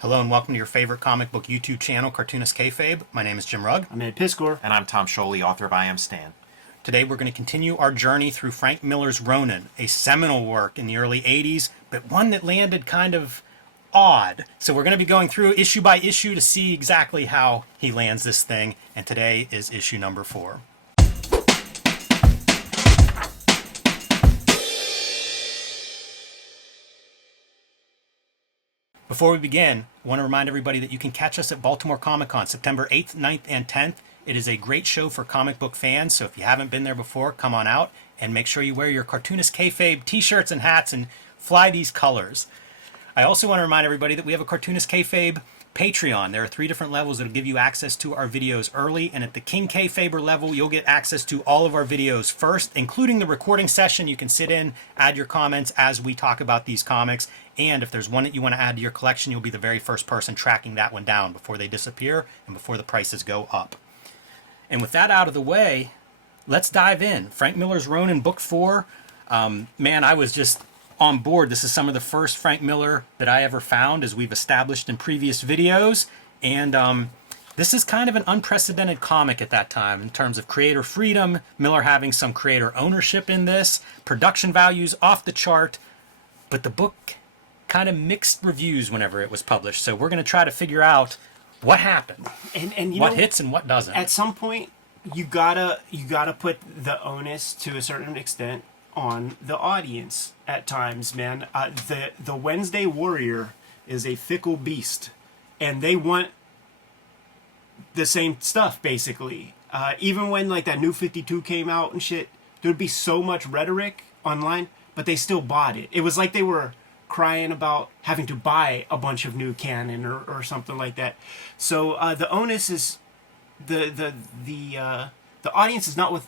Hello and welcome to your favorite comic book YouTube channel, Cartoonist Kayfabe. My name is Jim Rugg. I'm Ed Piscor. And I'm Tom Scioli, author of I Am Stan. Today we're going to continue our journey through Frank Miller's Ronin, a seminal work in the early 80s, but one that landed kind of odd. So we're going to be going through issue by issue to see exactly how he lands this thing, and today is issue number 4. Before we begin, I want to remind everybody that you can catch us at Baltimore Comic Con September 8th, 9th, and 10th. It is a great show for comic book fans, so if you haven't been there before, come on out and make sure you wear your Cartoonist Kayfabe t-shirts and hats and fly these colors. I also want to remind everybody that we have a Cartoonist Kayfabe Patreon. There are 3 different levels that will give you access to our videos early, and at the King Kayfaber level, you'll get access to all of our videos first, including the recording session. You can sit in, add your comments as we talk about these comics, and if there's one that you want to add to your collection, you'll be the very first person tracking that one down before they disappear and before the prices go up. And with that out of the way, let's dive in. Frank Miller's Ronin, Book 4. Man, I was just on board. This is some of the first Frank Miller that I ever found, as we've established in previous videos. And this is kind of an unprecedented comic at that time in terms of creator freedom, Miller having some creator ownership in this, production values off the chart, but the book kind of mixed reviews whenever it was published. So we're going to try to figure out what happened, and what hits and what doesn't. At some point, you gotta put the onus to a certain extent on the audience. At times, man, the Wednesday Warrior is a fickle beast, and they want the same stuff basically. Even when like that New 52 came out and shit, there'd be so much rhetoric online, but they still bought it. It was like they were crying about having to buy a bunch of new canon or something like that. So the onus is the audience is not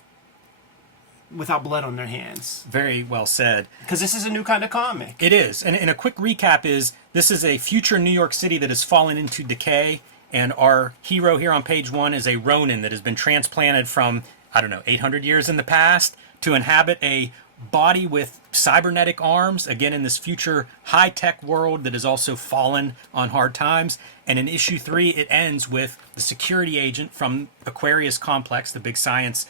without blood on their hands. Very well said. Because this is a new kind of comic. It is. And a quick recap is, this is a future New York City that has fallen into decay, and our hero here on page 1 is a Ronin that has been transplanted from, 800 years in the past to inhabit a body with cybernetic arms, again in this future high-tech world that has also fallen on hard times. And in issue 3, it ends with the security agent from Aquarius Complex, the big science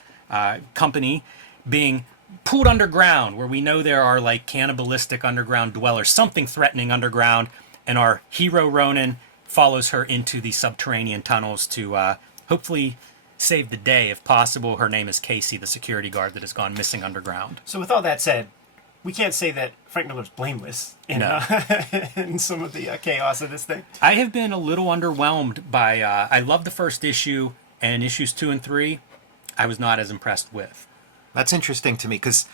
company, being pulled underground, where we know there are like cannibalistic underground dwellers, something threatening underground, and our hero Ronin follows her into the subterranean tunnels to hopefully save the day if possible. Her name is Casey, the security guard that has gone missing underground. So with all that said, we can't say that Frank Miller's blameless in, in some of the chaos of this thing. I have been a little underwhelmed by, I love the first issue, and issues 2 and 3, I was not as impressed with. That's interesting to me because,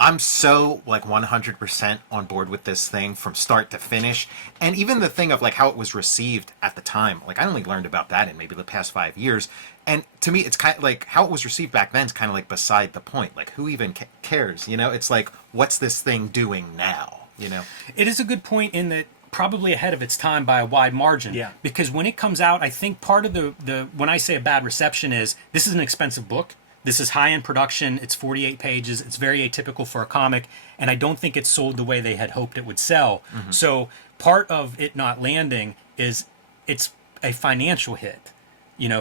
I'm so, 100% on board with this thing from start to finish. And even the thing of, how it was received at the time. I only learned about that in maybe the past 5 years. And to me, it's kind of how it was received back then is kind of beside the point. Who even cares? It's what's this thing doing now? It is a good point in that probably ahead of its time by a wide margin. Yeah. Because when it comes out, I think part of the when I say a bad reception is, this is an expensive book. This is high-end production. It's 48 pages. It's very atypical for a comic, and I don't think it sold the way they had hoped it would sell. Mm-hmm. So part of it not landing is it's a financial hit,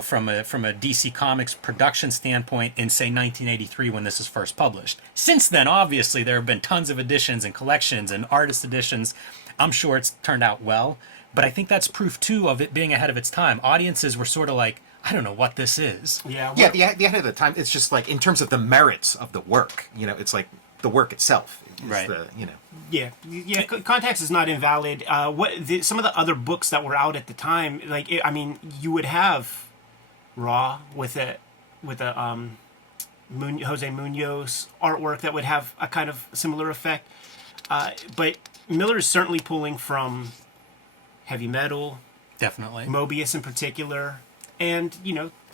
from a DC Comics production standpoint in, say, 1983 when this is first published. Since then, obviously, there have been tons of editions and collections and artist editions. I'm sure it's turned out well, but I think that's proof, too, of it being ahead of its time. Audiences were sort of like, I don't know what this is. Yeah, the ahead of the time, it's just in terms of the merits of the work, it's the work itself. Right. Yeah. Context is not invalid. Some of the other books that were out at the time, you would have Raw with a Jose Munoz artwork that would have a kind of similar effect. But Miller is certainly pulling from heavy metal. Definitely. Mobius in particular. And,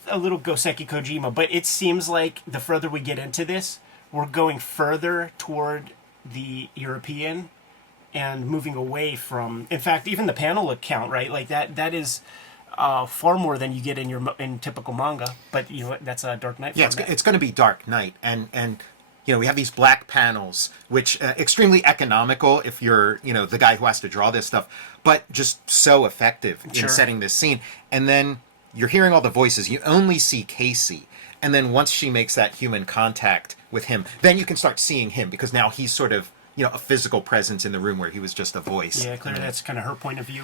a little Goseki Kojima. But it seems like the further we get into this, we're going further toward the European and moving away from... In fact, even the panel account, right? That is far more than you get in typical manga. But, that's a Dark Knight. Yeah, it's going to be Dark Knight. And we have these black panels, which extremely economical if you're, the guy who has to draw this stuff, but just so effective in setting this scene. And then you're hearing all the voices. You only see Casey. And then once she makes that human contact with him, then you can start seeing him, because now he's sort of, a physical presence in the room where he was just a voice. Yeah, clearly that's kind of her point of view.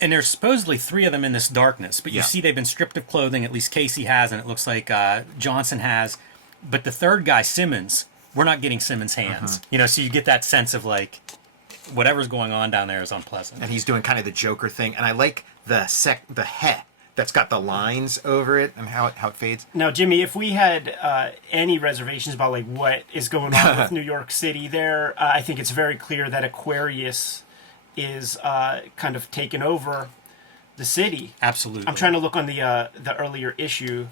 And there's supposedly 3 of them in this darkness, but you see they've been stripped of clothing, at least Casey has, and it looks like Johnson has. But the third guy, Simmons, we're not getting Simmons' hands. So you get that sense of like, whatever's going on down there is unpleasant. And he's doing kind of the Joker thing. And I like the he that's got the lines over it and how it fades. Now, Jimmy, if we had any reservations about like what is going on with New York City there, I think it's very clear that Aquarius is kind of taken over the city. Absolutely. I'm trying to look on the earlier issue.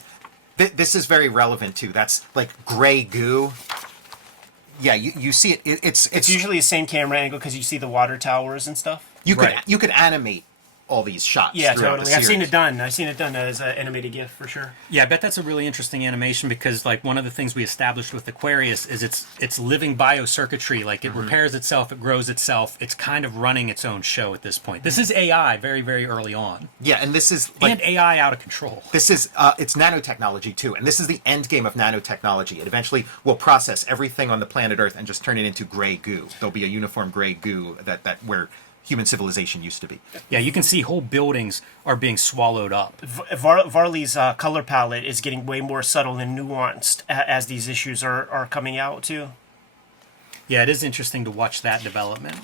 This is very relevant too. That's like gray goo. Yeah, you see it. It's usually the same camera angle because you see the water towers and stuff. You could animate all these shots. Yeah, throughout totally. the I've seen series. it done. I've seen it done as an animated GIF for sure. Yeah, I bet that's a really interesting animation, because like one of the things we established with Aquarius is it's living biocircuitry. Like it repairs itself, it grows itself. It's kind of running its own show at this point. This is AI very, very early on. Yeah, and this is like, and AI out of control. This is it's nanotechnology too, and this is the end game of nanotechnology. It eventually will process everything on the planet Earth and just turn it into gray goo. There'll be a uniform gray goo that where human civilization used to be. Yeah, you can see whole buildings are being swallowed up. Varley's color palette is getting way more subtle and nuanced as these issues are coming out too. Yeah, it is interesting to watch that development.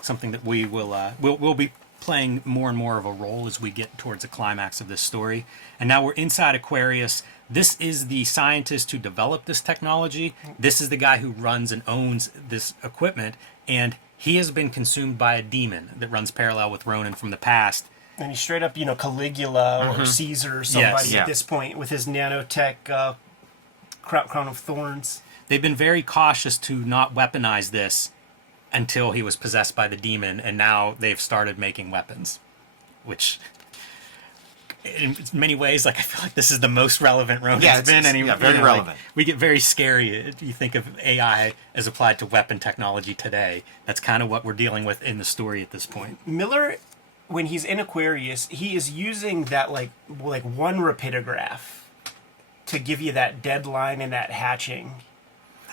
Something that we will we'll be playing more and more of a role as we get towards the climax of this story. And now we're inside Aquarius. This is the scientist who developed this technology. This is the guy who runs and owns this equipment, and he has been consumed by a demon that runs parallel with Ronin from the past. And he's straight up, Caligula or Caesar or somebody at this point with his nanotech crown of thorns. They've been very cautious to not weaponize this until he was possessed by the demon, and now they've started making weapons, which in many ways, like, I feel like this is the most relevant Ronin's been. Very relevant. Like, we get very scary. You think of AI as applied to weapon technology today. That's kind of what we're dealing with in the story at this point. Miller, when he's in Aquarius, he is using that like one rapidograph to give you that deadline and that hatching.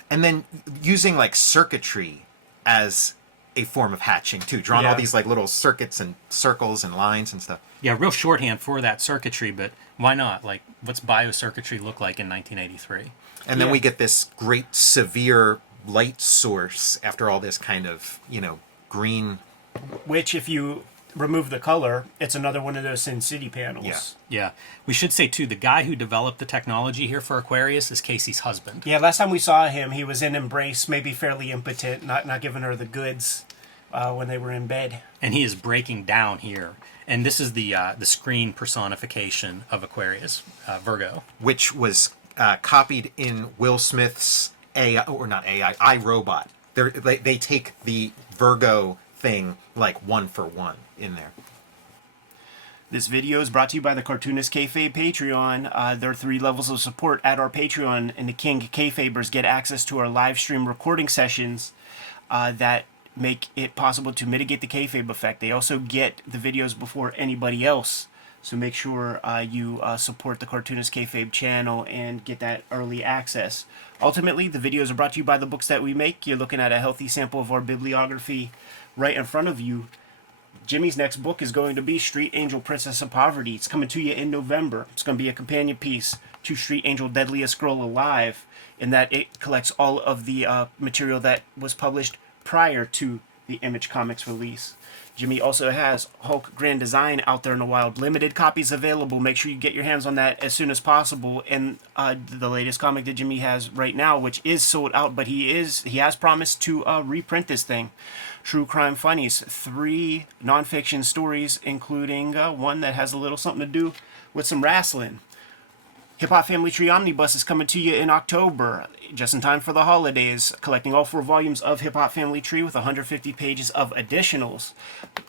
And then using like circuitry as a form of hatching too, drawing all these like little circuits and circles and lines and stuff. Yeah, real shorthand for that circuitry, but why not? Like, what's biocircuitry look like in 1983? And then we get this great severe light source after all this kind of, green. Which, if you remove the color, it's another one of those Sin City panels. Yeah. We should say, too, the guy who developed the technology here for Aquarius is Casey's husband. Yeah, last time we saw him, he was in Embrace, maybe fairly impotent, not giving her the goods when they were in bed. And he is breaking down here. And this is the screen personification of Aquarius, Virgo. Which was copied in Will Smith's AI, or not AI, iRobot. They take the Virgo thing like one for one in there. This video is brought to you by the Cartoonist Kayfabe Patreon. There are 3 levels of support at our Patreon, and the King Kayfabers get access to our live stream recording sessions that make it possible to mitigate the kayfabe effect. They also get the videos before anybody else, so make sure you support the Cartoonist Kayfabe channel and get that early access. Ultimately, the videos are brought to you by the books that we make. You're looking at a healthy sample of our bibliography right in front of you. Jimmy's next book is going to be Street Angel, Princess of Poverty. It's coming to you in November. It's going to be a companion piece to Street Angel, Deadliest Girl Alive, in that it collects all of the material that was published prior to the Image Comics release. Jimmy also has Hulk Grand Design out there in the wild. Limited copies available. Make sure you get your hands on that as soon as possible. And the latest comic that Jimmy has right now, which is sold out, but he has promised to reprint this thing. True Crime Funnies, 3 nonfiction stories, including one that has a little something to do with some wrestling. Hip Hop Family Tree Omnibus is coming to you in October, just in time for the holidays, collecting all 4 volumes of Hip Hop Family Tree with 150 pages of additionals.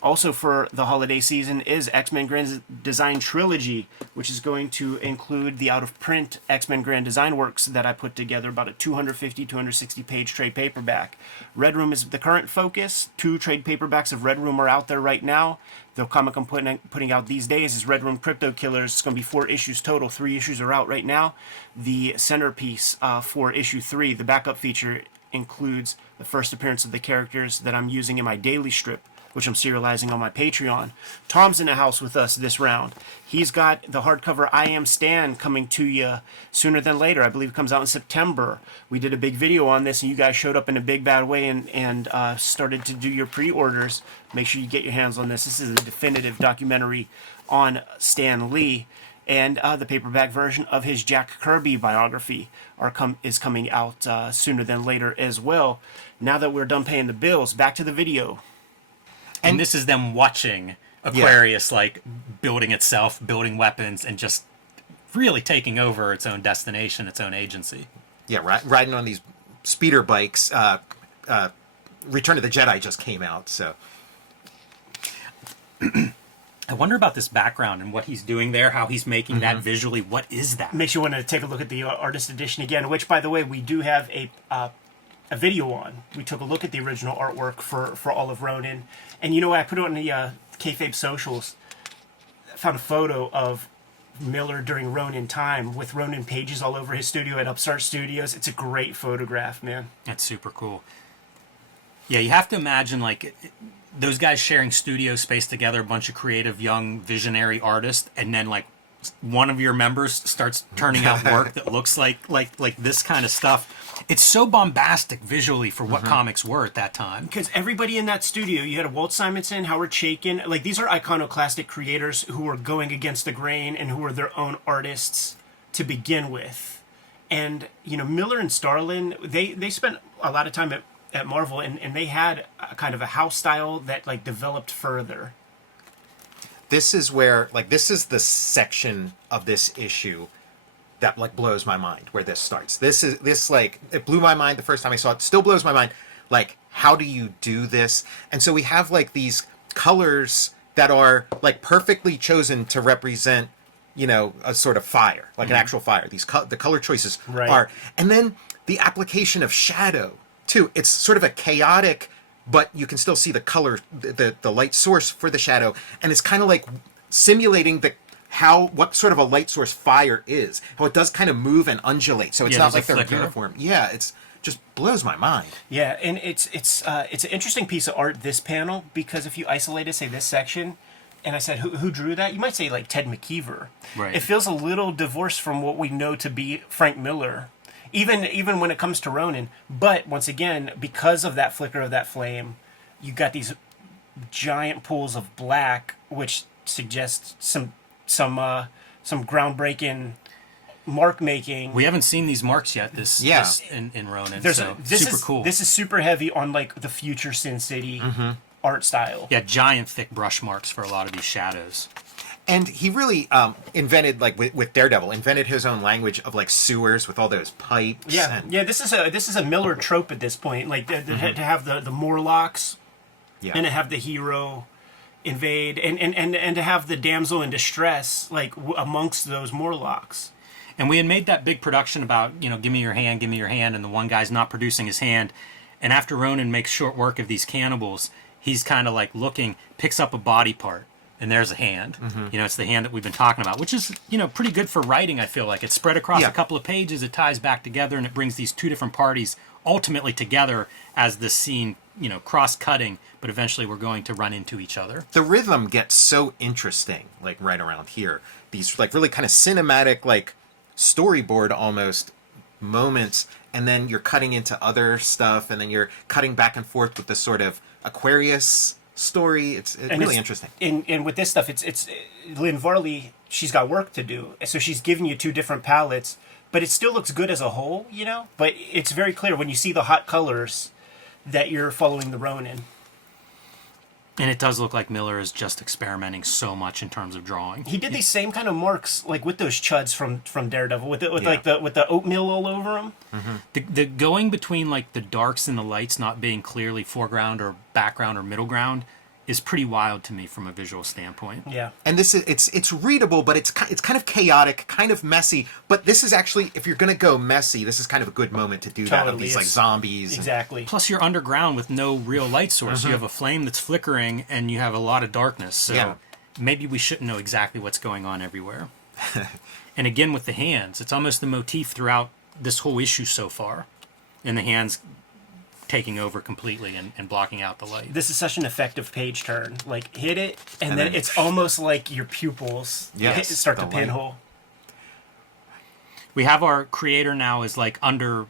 Also for the holiday season is X-Men Grand Design Trilogy, which is going to include the out-of-print X-Men Grand Design works that I put together, about a 250, 260-page trade paperback. Red Room is the current focus. 2 trade paperbacks of Red Room are out there right now. The comic I'm putting out these days is Red Room Crypto Killers. It's going to be 4 issues total. 3 issues are out right now. The centerpiece for issue 3, the backup feature, includes the first appearance of the characters that I'm using in my daily strip, which I'm serializing on my Patreon. Tom's in the house with us this round. He's got the hardcover I Am Stan coming to you sooner than later. I believe it comes out in September. We did a big video on this, and you guys showed up in a big bad way and started to do your pre-orders. Make sure you get your hands on this. This is a definitive documentary on Stan Lee. And the paperback version of his Jack Kirby biography is coming out sooner than later as well. Now that we're done paying the bills, back to the video. And this is them watching Aquarius, like, building itself, building weapons, and just really taking over its own destination, its own agency. Yeah, riding on these speeder bikes. Return of the Jedi just came out, so... I wonder about this background and what he's doing there, how he's making that visually. What is that? Makes you want to take a look at the artist edition again, which, by the way, we do have a video on. We took a look at the original artwork for all of Ronin. And you know what? I put it on the Kayfabe socials. I found a photo of Miller during Ronin time with Ronin pages all over his studio at Upstart Studios. It's a great photograph, man. That's super cool. Yeah, you have to imagine, like, those guys sharing studio space together, a bunch of creative, young, visionary artists, and then, like, one of your members starts turning out work that looks like this kind of stuff. It's so bombastic visually for what comics were at that time. Because everybody in that studio, you had Walt Simonson, Howard Chaykin, like, these are iconoclastic creators who were going against the grain and who were their own artists to begin with. And, you know, Miller and Starlin, they spent a lot of time at Marvel, and they had a kind of a house style that, like, developed further. This is where, like, this is the section of this issue that, like, blows my mind, where this starts. This like, it blew my mind the first time I saw it. Still blows my mind. Like, how do you do this? And so we have, like, these colors that are, like, perfectly chosen to represent, you know, a sort of fire, like an actual fire. These the color choices are. And then the application of shadow, too. It's sort of a chaotic, but you can still see the color, the light source for the shadow, and it's kind of like simulating what sort of a light source fire is, how it does kind of move and undulate, so it's not like they're uniform. Yeah, it's just blows my mind. Yeah, and it's an interesting piece of art, this panel, because if you isolated, say, this section, and I said, who drew that? You might say, like, Ted McKeever. Right. It feels a little divorced from what we know to be Frank Miller. Even when it comes to Ronin. But once again, because of that flicker of that flame, you got these giant pools of black, which suggests some groundbreaking mark making. We haven't seen these marks yet. This in Ronin. This super cool. This is super heavy on, like, the future Sin City art style. Yeah, giant thick brush marks for a lot of these shadows. And he really invented, like, with Daredevil, invented his own language of, like, sewers with all those pipes. Yeah, This is a Miller trope at this point, like to have the Morlocks, and to have the hero invade, and to have the damsel in distress, like, amongst those Morlocks. And we had made that big production about, you know, give me your hand, and the one guy's not producing his hand. And after Ronin makes short work of these cannibals, he's kind of, like, looking, picks up a body part. And there's a hand. You know, it's the hand that we've been talking about, which is, you know, pretty good for writing, I feel like. It's spread across a couple of pages, it ties back together, and it brings these two different parties ultimately together as this scene, you know, cross-cutting, but eventually we're going to run into each other. The rhythm gets so interesting, like, right around here. These, like, really kind of cinematic, like, storyboard almost moments, and then you're cutting into other stuff, and then you're cutting back and forth with this sort of Aquarius story. It's really interesting. And with this stuff, it's Lynn Varley, she's got work to do, so she's giving you 2 different palettes, but it still looks good as a whole, you know. But it's very clear when you see the hot colors that you're following the Ronin. And it does look like Miller is just experimenting so much in terms of drawing. He did these same kind of marks, like with those chuds from Daredevil, with Yeah. like the oatmeal all over them. The going between like the darks and the lights not being clearly foreground or background or middle ground is pretty wild to me from a visual standpoint. Yeah. And this is it's readable, but it's kind of chaotic, kind of messy. But this is actually, if you're gonna go messy, this is kind of a good moment to do that, of Totally, these like it's- zombies. and- Exactly. Plus, you're underground with no real light source. You have a flame that's flickering, and you have a lot of darkness. So Yeah. maybe we shouldn't know exactly what's going on everywhere. And again, with the hands, it's almost the motif throughout this whole issue so far, and the hands taking over completely and blocking out the light. This is such an effective page turn. Like, hit it, and then then- it's almost like your pupils Yes, start to the light. pinhole. We have our creator now is like under,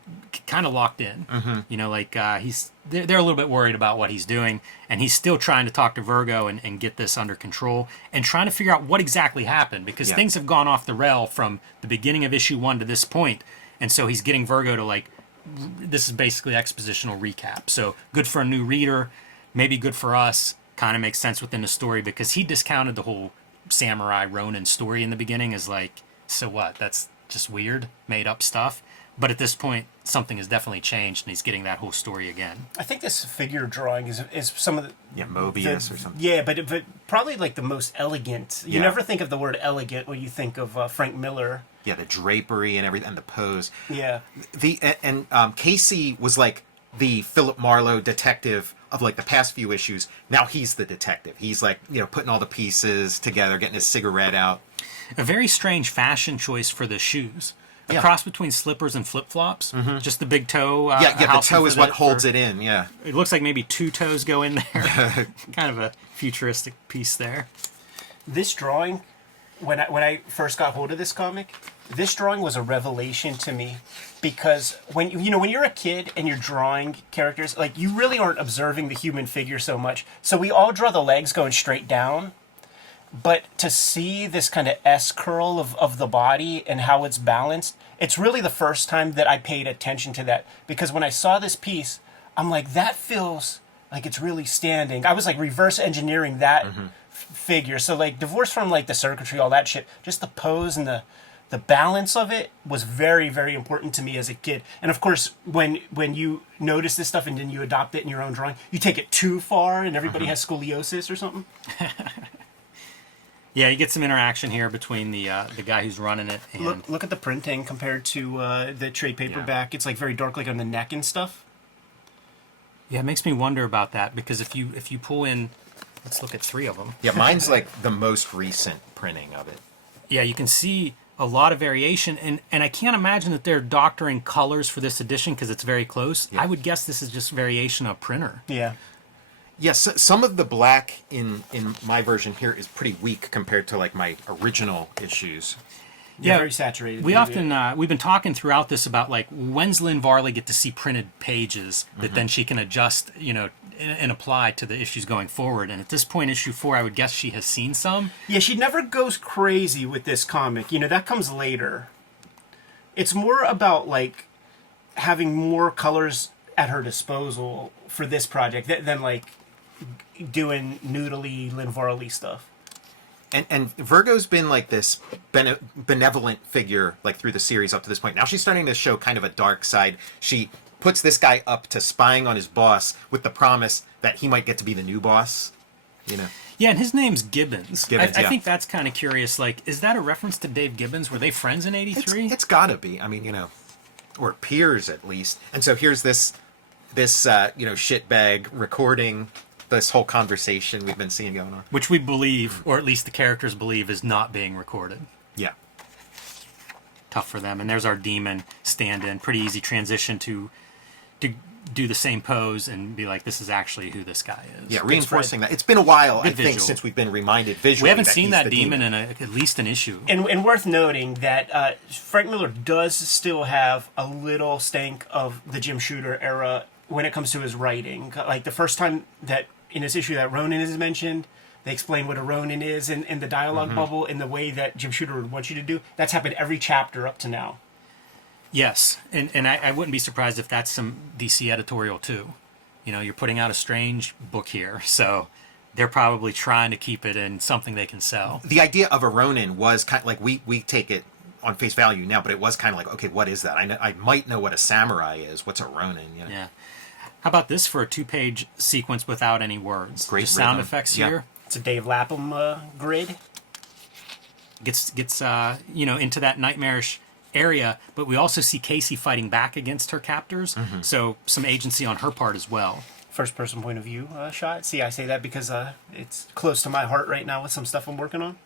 kind of locked in. You know, like they're a little bit worried about what he's doing, and he's still trying to talk to Virgo and get this under control and trying to figure out what exactly happened, because Yeah. things have gone off the rail from the beginning of issue 1 to this point, and so he's getting Virgo to like, this is basically expositional recap. So good for a new reader, maybe good for us. Kind of makes sense within the story, because he discounted the whole samurai Ronin story in the beginning as like, so what? That's just weird, made up stuff. But at this point, something has definitely changed, and he's getting that whole story again. I think this figure drawing is some of the Yeah, Mobius or something. Yeah, but probably like the most elegant. You Yeah. never think of the word elegant when you think of Frank Miller. Yeah, the drapery and everything, and the pose. Yeah. Casey was like the Philip Marlowe detective of like the past few issues. Now he's the detective. He's like, putting all the pieces together, getting his cigarette out. A very strange fashion choice for the shoes. A Yeah. cross between slippers and flip-flops. Just the big toe. Yeah, the toe is what holds it in. Yeah. It looks like maybe 2 toes go in there. Kind of a futuristic piece there. This drawing, when I first got hold of this comic, this drawing was a revelation to me, because when you're a kid and you're drawing characters, like, you really aren't observing the human figure so much. So we all draw the legs going straight down, but to see this kind of S curl of the body and how it's balanced, it's really the first time that I paid attention to that, because when I saw this piece, I'm like, that feels like it's really standing. I was like reverse engineering that figure. So like, divorced from like the circuitry, all that shit, just the pose and the balance of it was very, very important to me as a kid. And of course, when you notice this stuff and then you adopt it in your own drawing, you take it too far and everybody has scoliosis or something. Yeah, you get some interaction here between the guy who's running it and Look at the printing compared to the trade paperback. It's like very dark, like on the neck and stuff. yeah, it makes me wonder about that, because if you pull in, let's look at 3 of them. Yeah, mine's like the most recent printing of it. Yeah, you can see a lot of variation, and I can't imagine that they're doctoring colors for this edition because it's very close. Yeah. I would guess this is just variation of printer. Yeah. Yes, some of the black in my version here is pretty weak compared to like my original issues. Yeah, very saturated. We often we've been talking throughout this about like, when's Lynn Varley get to see printed pages that then she can adjust, and apply to the issues going forward. And at this point, issue 4, I would guess she has seen some. Yeah, she never goes crazy with this comic. That comes later. It's more about like having more colors at her disposal for this project than like doing noodly Lynn Varley stuff. And Virgo's been like this benevolent figure like through the series up to this point. Now she's starting to show kind of a dark side. She puts this guy up to spying on his boss with the promise that he might get to be the new boss. Yeah, and his name's Gibbons. Gibbons, I yeah. think that's kind of curious. Like, is that a reference to Dave Gibbons? Were they friends in '83? It's gotta be. I mean, or peers at least. And so here's this shitbag recording this whole conversation we've been seeing going on. Which we believe, or at least the characters believe, is not being recorded. Yeah. Tough for them. And there's our demon stand-in. Pretty easy transition to do the same pose and be like, this is actually who this guy is. Yeah, reinforcing that. It's been a while, I Good think, visual. since we've been reminded visually. We haven't that seen he's that the demon in at least an issue. And worth noting that Frank Miller does still have a little stank of the Jim Shooter era when it comes to his writing. Like the first time that in this issue that Ronin is mentioned, they explain what a Ronin is in the dialogue bubble in the way that Jim Shooter would want you to do. That's happened every chapter up to now. Yes, and I wouldn't be surprised if that's some DC editorial too. You're putting out a strange book here, so they're probably trying to keep it in something they can sell. The idea of a Ronin was kind of like we take it on face value now, but it was kind of like, okay, what is that? I might know what a samurai is. What's a Ronin? You know? Yeah. How about this for a 2-page sequence without any words? Great Just sound rhythm. effects Yeah. here. It's a Dave Lapham grid. Gets into that nightmarish area, but we also see Casey fighting back against her captors. So some agency on her part as well. First person point of view shot. See, I say that because it's close to my heart right now with some stuff I'm working on.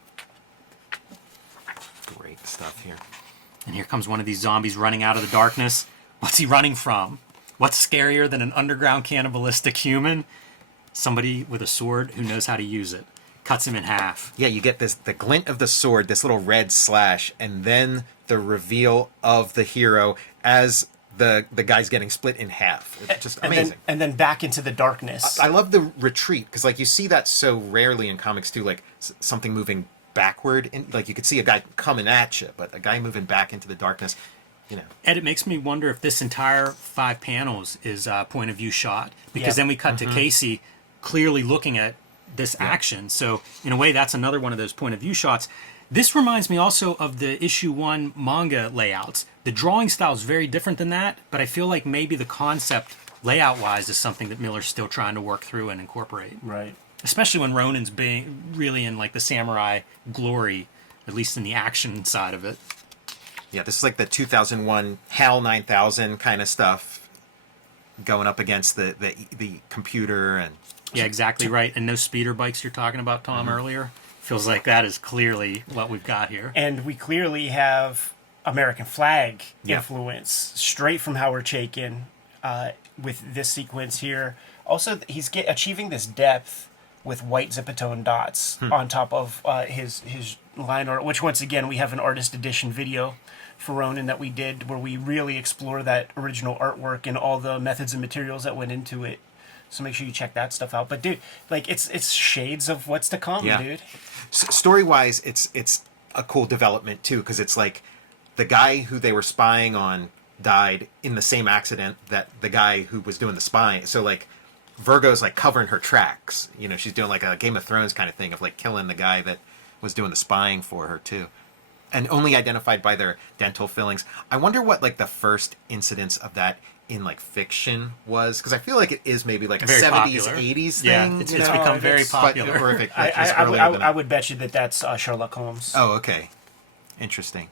Great stuff here. And here comes one of these zombies running out of the darkness. What's he running from? What's scarier than an underground cannibalistic human? Somebody with a sword who knows how to use it. Cuts him in half. Yeah, you get the glint of the sword, this little red slash, and then the reveal of the hero as the guy's getting split in half. It's just amazing. And then back into the darkness. I love the retreat, because like you see that so rarely in comics too, like something moving backward. Like you could see a guy coming at you, but a guy moving back into the darkness, you know. Ed, it makes me wonder if this entire 5 panels is a point of view shot, because Yeah. then we cut to Casey clearly looking at this action. So in a way, that's another one of those point of view shots. This reminds me also of the issue 1 manga layouts. The drawing style is very different than that, but I feel like maybe the concept layout wise is something that Miller's still trying to work through and incorporate. Right. Especially when Ronin's being really in like the samurai glory, at least in the action side of it. Yeah, this is like the 2001 HAL 9000 kind of stuff, going up against the computer. And Yeah, exactly right. And those speeder bikes you're talking about, Tom, earlier, feels like that is clearly what we've got here. And we clearly have American flag Yeah. influence straight from Howard Chaykin with this sequence here. Also, he's achieving this depth with white Zipatone dots on top of his line art, which once again, we have an artist edition video for Ronin that we did where we really explore that original artwork and all the methods and materials that went into it. So make sure you check that stuff out. But dude, like it's shades of what's to come, Yeah. dude. Story-wise, it's a cool development too, because it's like the guy who they were spying on died in the same accident that the guy who was doing the spying. So like Virgo's like covering her tracks. You know, she's doing like a Game of Thrones kind of thing of like killing the guy that was doing the spying for her too. And only identified by their dental fillings. I wonder what like the first incidence of that in like fiction was, because I feel like it is maybe like a Very 70s, popular. 80s thing. Yeah, it's you know? become very But- popular. Or if it was earlier than I would bet you that's Sherlock Holmes. Oh, okay. Interesting.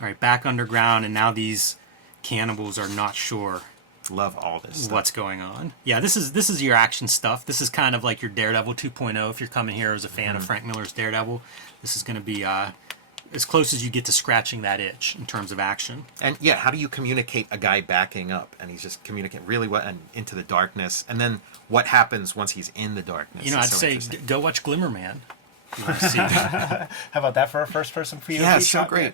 All right, back underground, and now these cannibals are not sure Love all this stuff. what's going on. Yeah, this is your action stuff. This is kind of like your Daredevil 2.0. If you're coming here as a fan of Frank Miller's Daredevil, this is going to be as close as you get to scratching that itch in terms of action. And yeah, how do you communicate a guy backing up and he's just communicating really well and into the darkness, and then what happens once he's in the darkness? You know, is I'd so say interesting. go watch Glimmerman. You want to see How about that for a first person POV Yeah, so shot? great.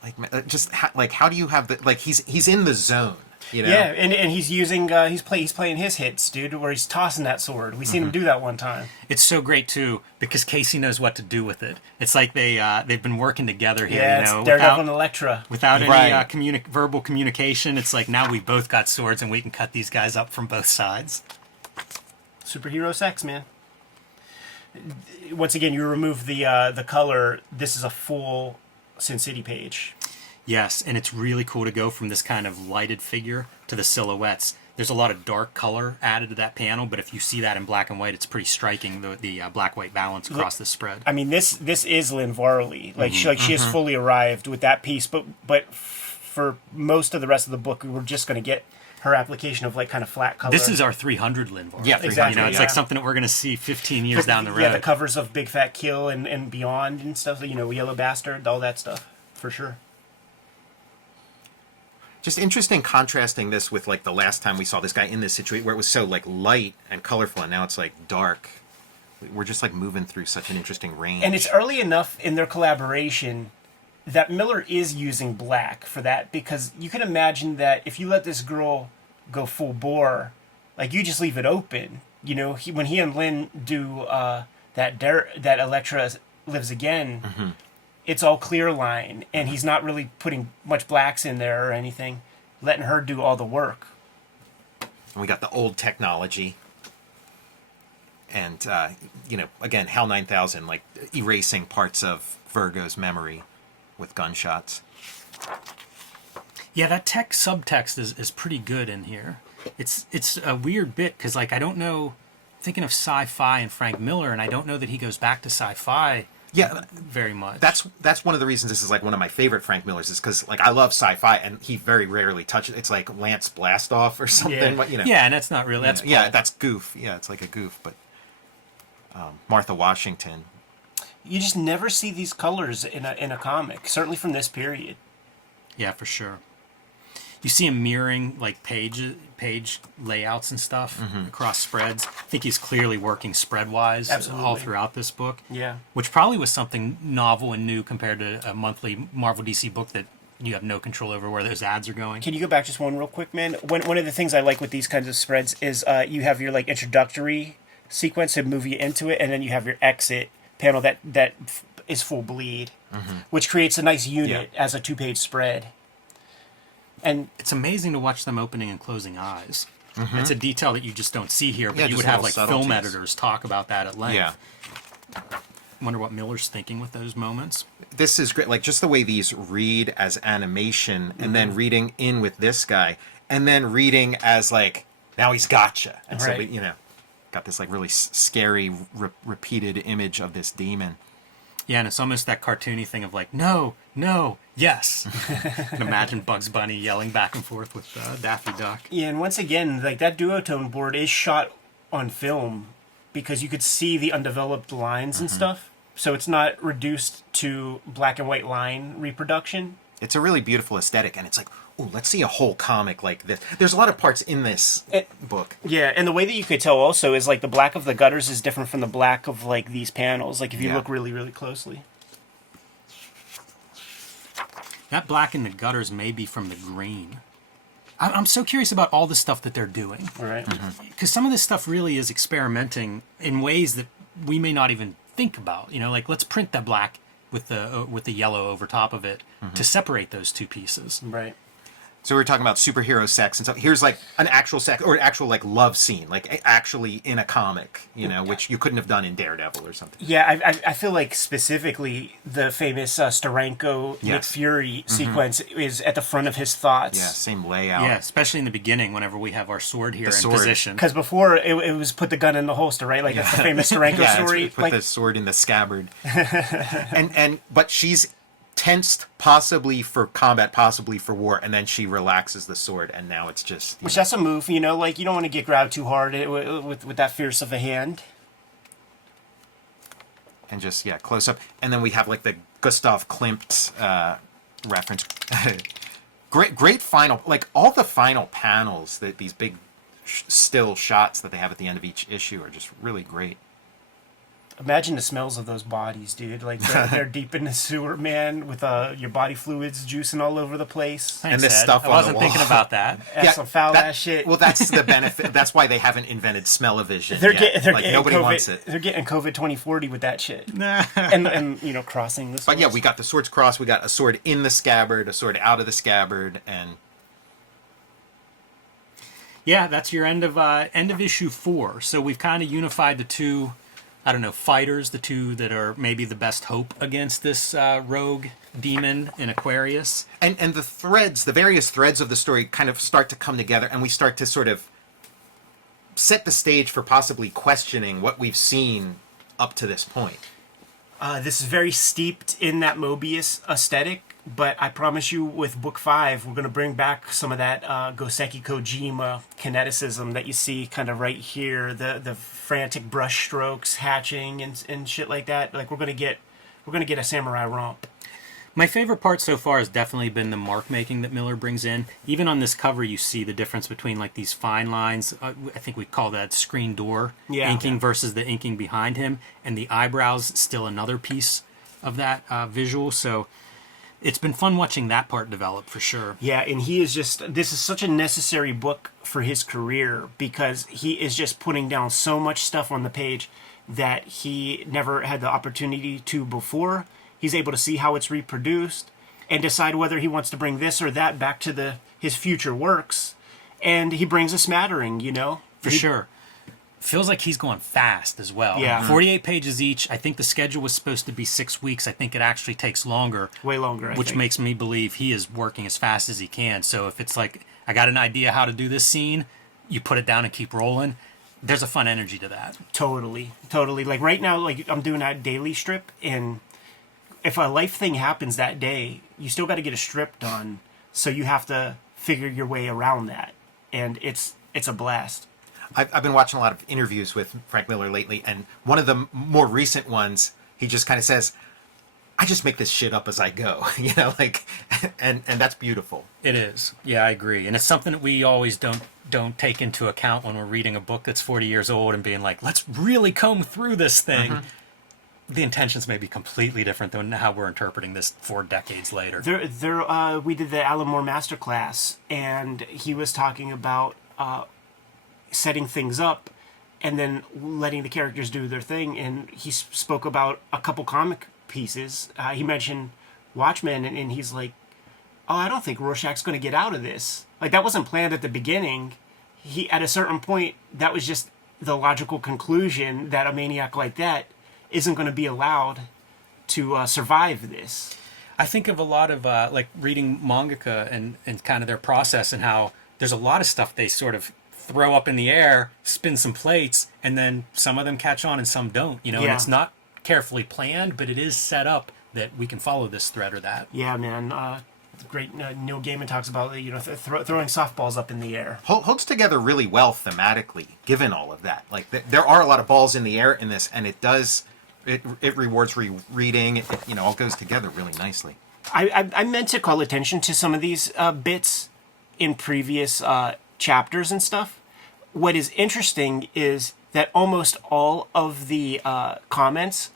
Like just like how do you have the like he's in the zone, you know? Yeah, and he's using he's playing his hits, dude, where he's tossing that sword. We seen him do that one time. It's so great too because Casey knows what to do with it. It's like they've been working together here. Yeah, you know, it's Daredevil and Elektra. without any Right. verbal communication. It's like now we both got swords and we can cut these guys up from both sides. Superhero sex, man. Once again, you remove the color. This is a full Sin City page. Yes, and it's really cool to go from this kind of lighted figure to the silhouettes. There's a lot of dark color added to that panel, but if you see that in black and white, it's pretty striking, the black-white balance across the spread. I mean, this is Lynn Varley. Like she has fully arrived with that piece, but for most of the rest of the book, we were just going to get her application of like kind of flat color. This is our 300 Linvar. Yeah, Exactly, You know, it's yeah. like something that we're going to see 15 years down the road. Yeah, the covers of Big Fat Kill and Beyond and stuff. You know, Yellow Bastard, all that stuff for sure. Just interesting contrasting this with like the last time we saw this guy in this situation where it was so like light and colorful, and now it's like dark. We're just like moving through such an interesting range. And it's early enough in their collaboration that Miller is using black for that, because you can imagine that if you let this girl go full bore, like you just leave it open. You know, when he and Lynn do that Elektra Lives Again, it's all clear line, and he's not really putting much blacks in there or anything, letting her do all the work. And we got the old technology. And, again, HAL 9000, like, erasing parts of Virgo's memory with gunshots. Yeah, that subtext is pretty good in here. It's a weird bit, because, like, I don't know, thinking of sci-fi and Frank Miller, and I don't know that he goes back to sci-fi very much. That's one of the reasons this is, like, one of my favorite Frank Millers, is because, like, I love sci-fi, and he very rarely touches it. It's like Lance Blastoff or something. Yeah, yeah, and that's not really... That's that's goof. Yeah, it's like a goof, but... Martha Washington. You just never see these colors in a comic, certainly from this period. Yeah, for sure. You see him mirroring like page layouts and stuff across spreads. I think he's clearly working spread-wise all throughout this book. Yeah. Which probably was something novel and new compared to a monthly Marvel DC book that you have no control over where those ads are going. Can you go back just one real quick, man? One of the things I like with these kinds of spreads is you have your like introductory sequence to move you into it, and then you have your exit panel that is full bleed, which creates a nice unit as a 2-page spread. And it's amazing to watch them opening and closing eyes. It's a detail that you just don't see here, but you would have like film editors talk about that at length. Yeah. Wonder what Miller's thinking with those moments. This is great. Like, just the way these read as animation, and then reading in with this guy, and then reading as like, now he's gotcha. And so, got this like really scary repeated image of this demon. Yeah, and it's almost that cartoony thing of like, no, yes. And imagine Bugs Bunny yelling back and forth with Daffy Duck. Yeah, and once again, like that duotone board is shot on film because you could see the undeveloped lines and stuff. So it's not reduced to black and white line reproduction. It's a really beautiful aesthetic, and it's like, oh, let's see a whole comic like this. There's a lot of parts in this book. Yeah, and the way that you could tell also is like the black of the gutters is different from the black of like these panels. Like if you look really, really closely. That black in the gutters may be from the green. I'm so curious about all the stuff that they're doing. All right. Because some of this stuff really is experimenting in ways that we may not even think about. You know, like let's print that black with the yellow over top of it to separate those two pieces. Right. So we were talking about superhero sex and stuff. Here's like an actual sex or an actual like love scene, like actually in a comic, which you couldn't have done in Daredevil or something. Yeah, I feel like specifically the famous Steranko Nick Fury sequence is at the front of his thoughts. Yeah, same layout. Yeah, especially in the beginning whenever we have our sword here in position. Because before it was put the gun in the holster, right? Like that's the famous Steranko story. Put the sword in the scabbard. But she's tensed, possibly for combat, possibly for war, and then she relaxes the sword, and now it's just... Which that's a move, like you don't want to get grabbed too hard with that fierce of a hand. And just, close up. And then we have, like, the Gustav Klimt reference. Great final... Like, all the final panels, these big still shots that they have at the end of each issue are just really great. Imagine the smells of those bodies, dude. Like, they're deep in the sewer, man, with your body fluids juicing all over the place. Thanks, and this Ed. stuff I on the wasn't wall. thinking about that. That's some foul-ass shit. Well, that's the benefit. That's why they haven't invented smell-o-vision they're yet. getting Nobody COVID, wants it. They're getting COVID 2040 with that shit. and crossing this. But we got the swords crossed. We got a sword in the scabbard, a sword out of the scabbard, and... Yeah, that's your end of issue 4. So we've kind of unified the two... I don't know, fighters, the two that are maybe the best hope against this rogue demon in Aquarius. And the various threads of the story kind of start to come together, and we start to sort of set the stage for possibly questioning what we've seen up to this point. This is very steeped in that Mobius aesthetic, but I promise you with book 5, we're going to bring back some of that Goseki Kojima kineticism that you see kind of right here, the frantic brush strokes hatching and shit like that. Like we're going to get a samurai romp. My favorite part so far has definitely been the mark making that Miller brings in. Even on this cover, you see the difference between like these fine lines. I think we call that screen door inking versus the inking behind him, and the eyebrows still another piece of that visual. So it's been fun watching that part develop for sure. Yeah, and this is such a necessary book for his career because he is just putting down so much stuff on the page that he never had the opportunity to before. He's able to see how it's reproduced and decide whether he wants to bring this or that back to his future works. and he brings a smattering, you know. For sure. Feels like he's going fast as well. Yeah. 48 pages each. I think the schedule was supposed to be 6 weeks. I think it actually takes longer. Way longer, which makes me believe he is working as fast as he can. So if it's like, I got an idea how to do this scene, you put it down and keep rolling. There's a fun energy to that. Totally. Like right now, like I'm doing that daily strip, and if a life thing happens that day, you still got to get a strip done. So you have to figure your way around that, and it's a blast. I've been watching a lot of interviews with Frank Miller lately, and one of the more recent ones, he just kind of says, I just make this shit up as I go, you know, like, and that's beautiful. It is. Yeah, I agree. And it's something that we always don't take into account when we're reading a book that's 40 years old and being like, let's really comb through this thing. Mm-hmm. The intentions may be completely different than how we're interpreting this 4 decades later. We did the Alan Moore masterclass, and he was talking about setting things up and then letting the characters do their thing. And he spoke about a couple comic pieces. He mentioned Watchmen, and he's like, oh, I don't think Rorschach's going to get out of this. Like, that wasn't planned at the beginning. At a certain point, that was just the logical conclusion that a maniac like that isn't going to be allowed to survive this. I think of a lot of like reading mangaka and kind of their process, and how there's a lot of stuff they sort of throw up in the air, spin some plates, and then some of them catch on and some don't, you know. And it's not carefully planned, but it is set up that we can follow this thread or that. Yeah, man. Great. Neil Gaiman talks about, you know, throwing softballs up in the air. Holds together really well thematically, given all of that. Like, there are a lot of balls in the air in this, and it does... It rewards rereading. It, you know, all goes together really nicely. I meant to call attention to some of these bits in previous chapters and stuff. What is interesting is that almost all of the comments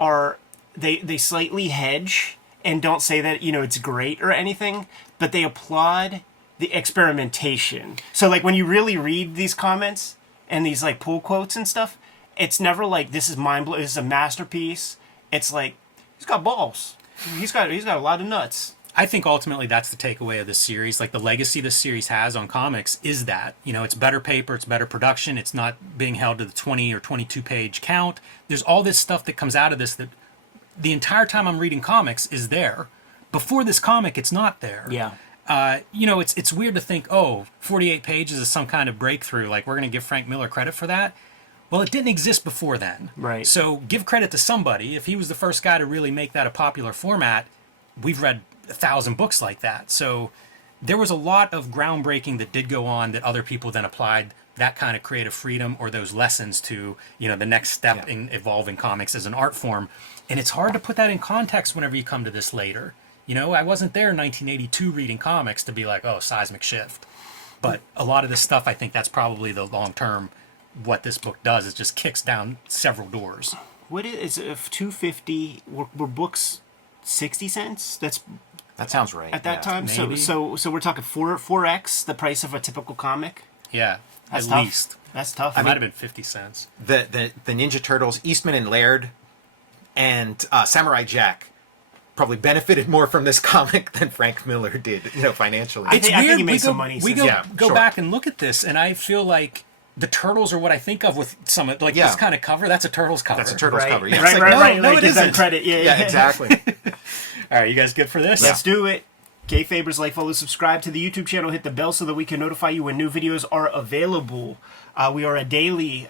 are they slightly hedge and don't say that, you know, it's great or anything, but they applaud the experimentation. So like when you really read these comments and these like pull quotes and stuff, it's never like, this is mind-blowing, this is a masterpiece. It's like, he's got balls. He's got a lot of nuts. I think ultimately that's the takeaway of this series. Like, the legacy this series has on comics is that, you know, it's better paper, it's better production, it's not being held to the 20 or 22 page count. There's all this stuff that comes out of this that the entire time I'm reading comics is there. Before this comic, it's not there. Yeah. You know, it's weird to think, 48 pages is some kind of breakthrough. Like, we're going to give Frank Miller credit for that. Well, it didn't exist before then. Right. So give credit to somebody. If he was the first guy to really make that a popular format, we've read 1,000 books like that. So there was a lot of groundbreaking that did go on that other people then applied that kind of creative freedom or those lessons to, you know, the next step in evolving comics as an art form. And it's hard to put that in context whenever you come to this later. You know, I wasn't there in 1982 reading comics to be like, seismic shift. But a lot of this stuff, I think that's probably the long-term... what this book does is just kicks down several doors. What is if $2.50 were books 60 cents? That sounds right. At that time, maybe. so we're talking 4x the price of a typical comic. Yeah, That's at tough. least. That's tough. It might have been 50 cents. The Ninja Turtles, Eastman and Laird, and Samurai Jack probably benefited more from this comic than Frank Miller did, you know, financially. I think he made some money. We go back and look at this, and I feel like the Turtles are what I think of with some like this kind of cover. That's a Turtles cover. That's a Turtles cover. Yeah. Right. No, Like, it give them isn't. credit. Yeah, exactly. All right, you guys good for this? Let's do it. Kayfabers, like, follow, subscribe to the YouTube channel, hit the bell so that we can notify you when new videos are available. We are a daily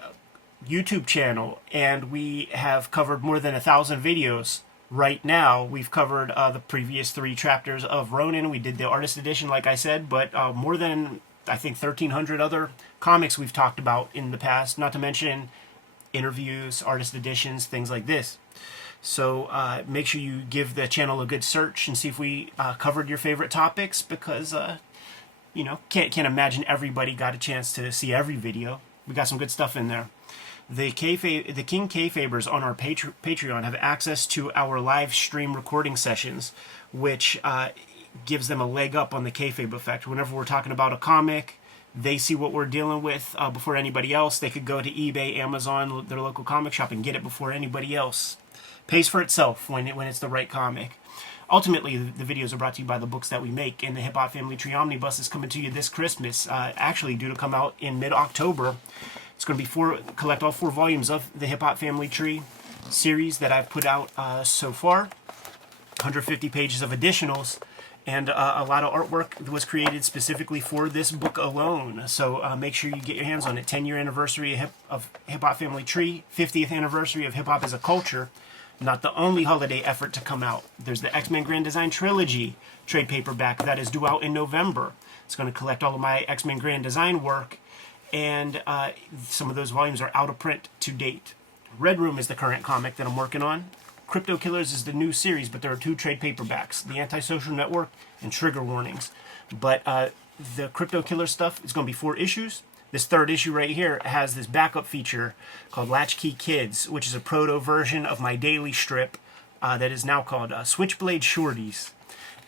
YouTube channel, and we have covered more than 1,000 videos. Right now, we've covered the previous 3 chapters of Ronin. We did the artist edition, like I said, but more than, I think, 1,300 other comics we've talked about in the past, not to mention interviews, artist editions, things like this. So make sure you give the channel a good search and see if we covered your favorite topics, because you know, can't imagine everybody got a chance to see every video. We got some good stuff in there. The King Kayfabers on our Patreon have access to our live stream recording sessions, which gives them a leg up on the kayfabe effect. Whenever we're talking about a comic, they see what we're dealing with before anybody else. They could go to eBay, Amazon, their local comic shop, and get it before anybody else. Pays for itself when it's the right comic. ultimately, the videos are brought to you by the books that we make, and the Hip Hop Family Tree Omnibus is coming to you this Christmas. Actually, due to come out in mid-October. It's going to be collect all 4 volumes of the Hip Hop Family Tree series that I've put out so far. 150 pages of additionals, and a lot of artwork was created specifically for this book alone. So make sure you get your hands on it. 10-year anniversary of Hip Hop Family Tree, 50th anniversary of Hip Hop as a Culture. Not the only holiday effort to come out. There's the X-Men Grand Design Trilogy trade paperback that is due out in November. It's going to collect all of my X-Men Grand Design work, and some of those volumes are out of print to date. Red Room is the current comic that I'm working on. Crypto Killers is the new series, but there are 2 trade paperbacks, The Antisocial Network and Trigger Warnings. But the Crypto Killer stuff is going to be 4 issues. This 3rd issue right here has this backup feature called Latchkey Kids, which is a proto version of my daily strip that is now called Switchblade Shorties.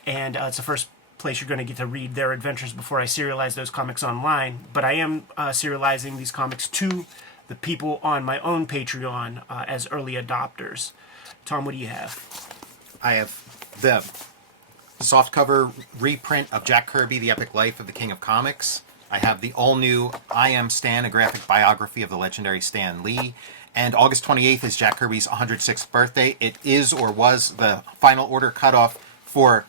And it's the first place you're going to get to read their adventures before I serialize those comics online. But I am serializing these comics to the people on my own Patreon as early adopters. Tom, what do you have? I have the softcover reprint of Jack Kirby, The Epic Life of the King of Comics. I have the all-new I Am Stan, a graphic biography of the legendary Stan Lee. And August 28th is Jack Kirby's 106th birthday. It is or was the final order cutoff for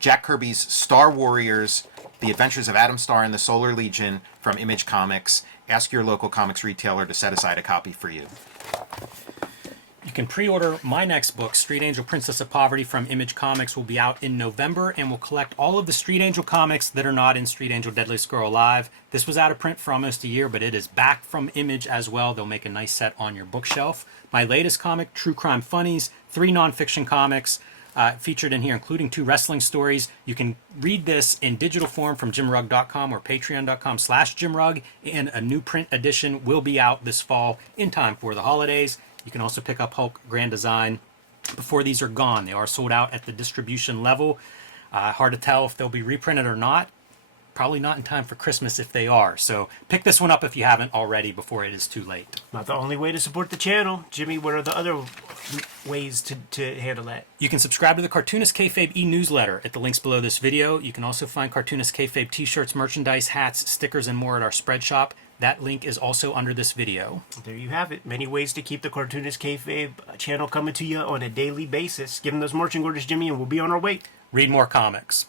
Jack Kirby's Star Warriors, The Adventures of Adam Star and the Solar Legion from Image Comics. Ask your local comics retailer to set aside a copy for you. You can pre-order my next book, Street Angel Princess of Poverty from Image Comics, will be out in November, and will collect all of the Street Angel comics that are not in Street Angel Deadliest Girl Alive. This was out of print for almost a year, but it is back from Image as well. They'll make a nice set on your bookshelf. My latest comic, True Crime Funnies, 3 nonfiction comics featured in here, including 2 wrestling stories. You can read this in digital form from jimrugg.com or patreon.com/jimrugg, and a new print edition will be out this fall in time for the holidays. You can also pick up Hulk Grand Design before these are gone. They are sold out at the distribution level. Hard to tell if they'll be reprinted or not. Probably not in time for Christmas if they are. So pick this one up if you haven't already before it is too late. Not the only way to support the channel. Jimmy, what are the other ways to handle that? You can subscribe to the Cartoonist Kayfabe e-newsletter at the links below this video. You can also find Cartoonist Kayfabe t-shirts, merchandise, hats, stickers, and more at our spread shop. That link is also under this video. There you have it. Many ways to keep the Cartoonist Kayfabe channel coming to you on a daily basis. Give them those marching orders, Jimmy, and we'll be on our way. Read more comics.